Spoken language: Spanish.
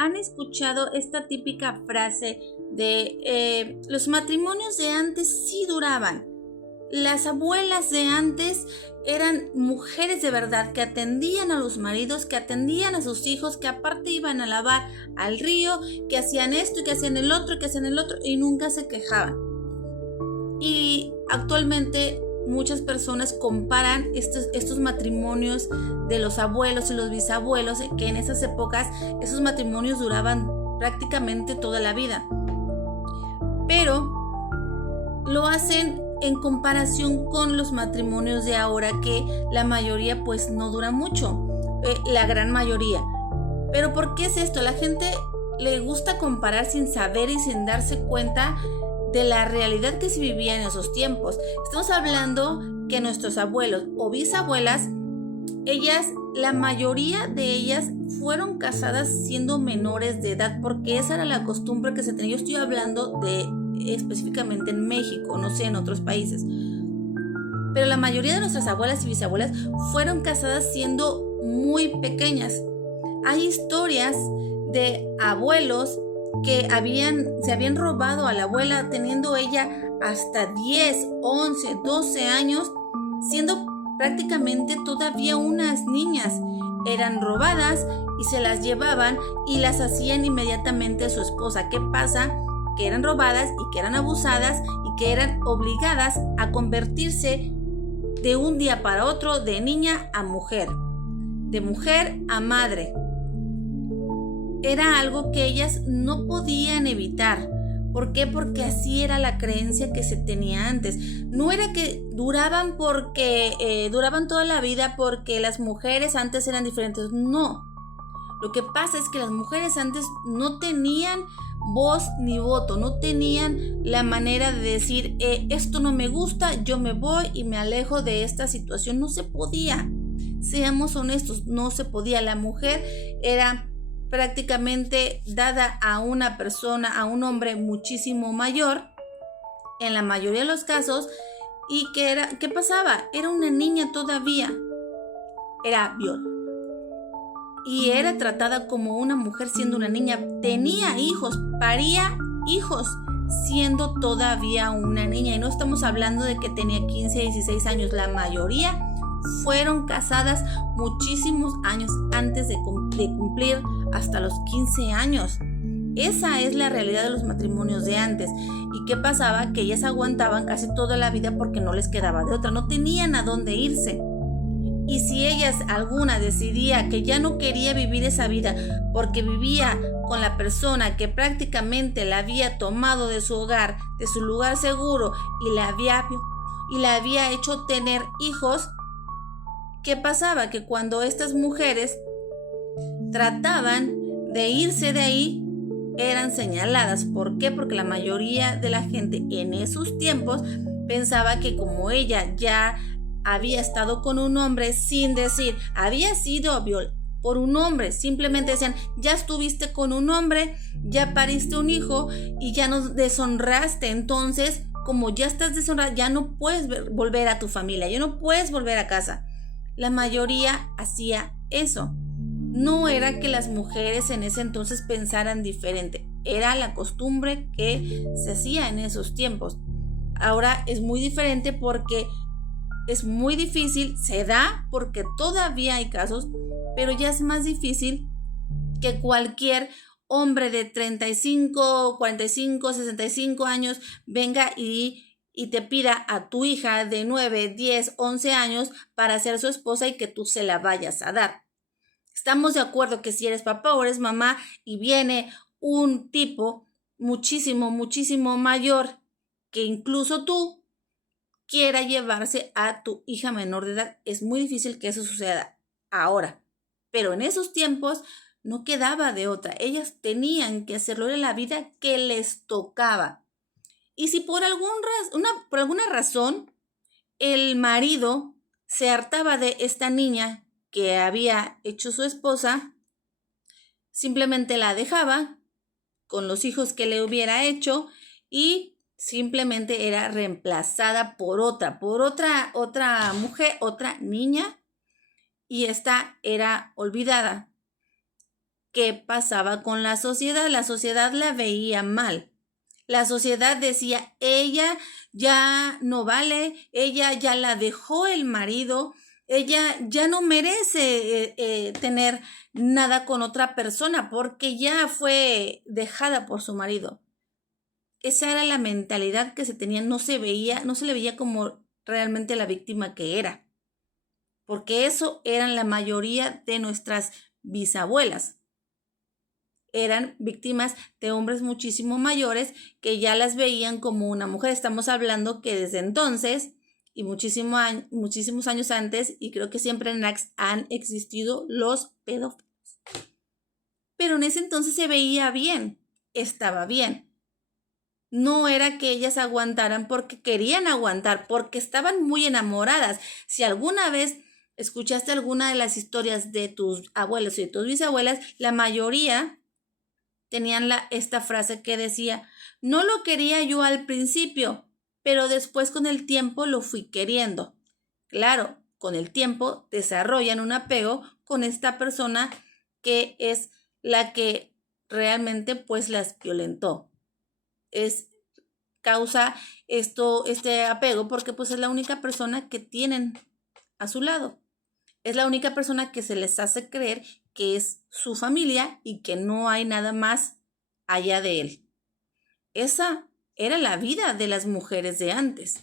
¿Han escuchado esta típica frase de los matrimonios de antes sí duraban? Las abuelas de antes eran mujeres de verdad que atendían a los maridos, que atendían a sus hijos, que aparte iban a lavar al río, que hacían esto y que hacían el otro y que hacían el otro y nunca se quejaban. Y actualmente muchas personas comparan estos matrimonios de los abuelos y los bisabuelos, que en esas épocas esos matrimonios duraban prácticamente toda la vida. Pero lo hacen en comparación con los matrimonios de ahora, que la mayoría pues no dura mucho, la gran mayoría. Pero ¿por qué es esto? La gente le gusta comparar sin saber y sin darse cuenta de la realidad que se vivía en esos tiempos. Estamos hablando que nuestros abuelos o bisabuelas, la mayoría de ellas fueron casadas siendo menores de edad, porque esa era la costumbre que se tenía. Yo estoy hablando de específicamente en México, no sé, en otros países. Pero la mayoría de nuestras abuelas y bisabuelas fueron casadas siendo muy pequeñas. Hay historias de abuelos que se habían robado a la abuela teniendo ella hasta 10, 11, 12 años, siendo prácticamente todavía unas niñas. Eran robadas y se las llevaban y las hacían inmediatamente a su esposa. ¿Qué pasa? Que eran robadas y que eran abusadas y que eran obligadas a convertirse de un día para otro de niña a mujer, de mujer a madre. Era algo que ellas no podían evitar. ¿Por qué? Porque así era la creencia que se tenía antes. No era que duraban porque duraban toda la vida porque las mujeres antes eran diferentes. No. Lo que pasa es que las mujeres antes no tenían voz ni voto, no tenían la manera de decir esto no me gusta, yo me voy y me alejo de esta situación. No se podía. Seamos honestos, no se podía. La mujer era prácticamente dada a una persona, a un hombre muchísimo mayor, en la mayoría de los casos, y ¿qué pasaba? Era una niña todavía, era violada y era tratada como una mujer siendo una niña. Tenía hijos, paría hijos siendo todavía una niña, y no estamos hablando de que tenía 15, 16 años. La mayoría fueron casadas muchísimos años antes de cumplir hasta los 15 años. Esa es la realidad de los matrimonios de antes. ¿Y qué pasaba? Que ellas aguantaban casi toda la vida porque no les quedaba de otra, no tenían a dónde irse. Y si ellas alguna decidía que ya no quería vivir esa vida porque vivía con la persona que prácticamente la había tomado de su hogar, de su lugar seguro, y la había hecho tener hijos, ¿qué pasaba? Que cuando estas mujeres trataban de irse de ahí, eran señaladas. ¿Por qué? Porque la mayoría de la gente en esos tiempos pensaba que como ella ya había estado con un hombre, sin decir había sido violada por un hombre, simplemente decían ya estuviste con un hombre, ya pariste un hijo y ya nos deshonraste. Entonces, como ya estás deshonrada, ya no puedes volver a tu familia, ya no puedes volver a casa. La mayoría hacía eso. No era que las mujeres en ese entonces pensaran diferente, era la costumbre que se hacía en esos tiempos. Ahora es muy diferente porque es muy difícil, se da porque todavía hay casos, pero ya es más difícil que cualquier hombre de 35, 45, 65 años venga y te pida a tu hija de 9, 10, 11 años para ser su esposa y que tú se la vayas a dar. Estamos de acuerdo que si eres papá o eres mamá y viene un tipo muchísimo, muchísimo mayor que incluso tú, quiera llevarse a tu hija menor de edad, es muy difícil que eso suceda ahora. Pero en esos tiempos no quedaba de otra. Ellas tenían que hacerlo, era la vida que les tocaba. Y si por alguna razón el marido se hartaba de esta niña que había hecho su esposa, simplemente la dejaba con los hijos que le hubiera hecho y simplemente era reemplazada por otra mujer, otra niña, y esta era olvidada. ¿qué pasaba con la sociedad? La sociedad la veía mal. La sociedad decía, ella ya no vale, ella ya la dejó el marido, ella ya no merece tener nada con otra persona porque ya fue dejada por su marido. Esa era la mentalidad que se tenía, no se le veía como realmente la víctima que era, porque eso eran la mayoría de nuestras bisabuelas. Eran víctimas de hombres muchísimo mayores que ya las veían como una mujer. Estamos hablando que desde entonces y muchísimos años antes, y creo que siempre han existido los pedófilos. Pero en ese entonces se veía bien, estaba bien. No era que ellas aguantaran porque querían aguantar, porque estaban muy enamoradas. Si alguna vez escuchaste alguna de las historias de tus abuelos y de tus bisabuelas, la mayoría tenían esta frase que decía, no lo quería yo al principio, pero después con el tiempo lo fui queriendo. Claro, con el tiempo desarrollan un apego con esta persona que es la que realmente pues las violentó. Causa este apego porque pues es la única persona que tienen a su lado. Es la única persona que se les hace creer que es su familia y que no hay nada más allá de él. Esa era la vida de las mujeres de antes.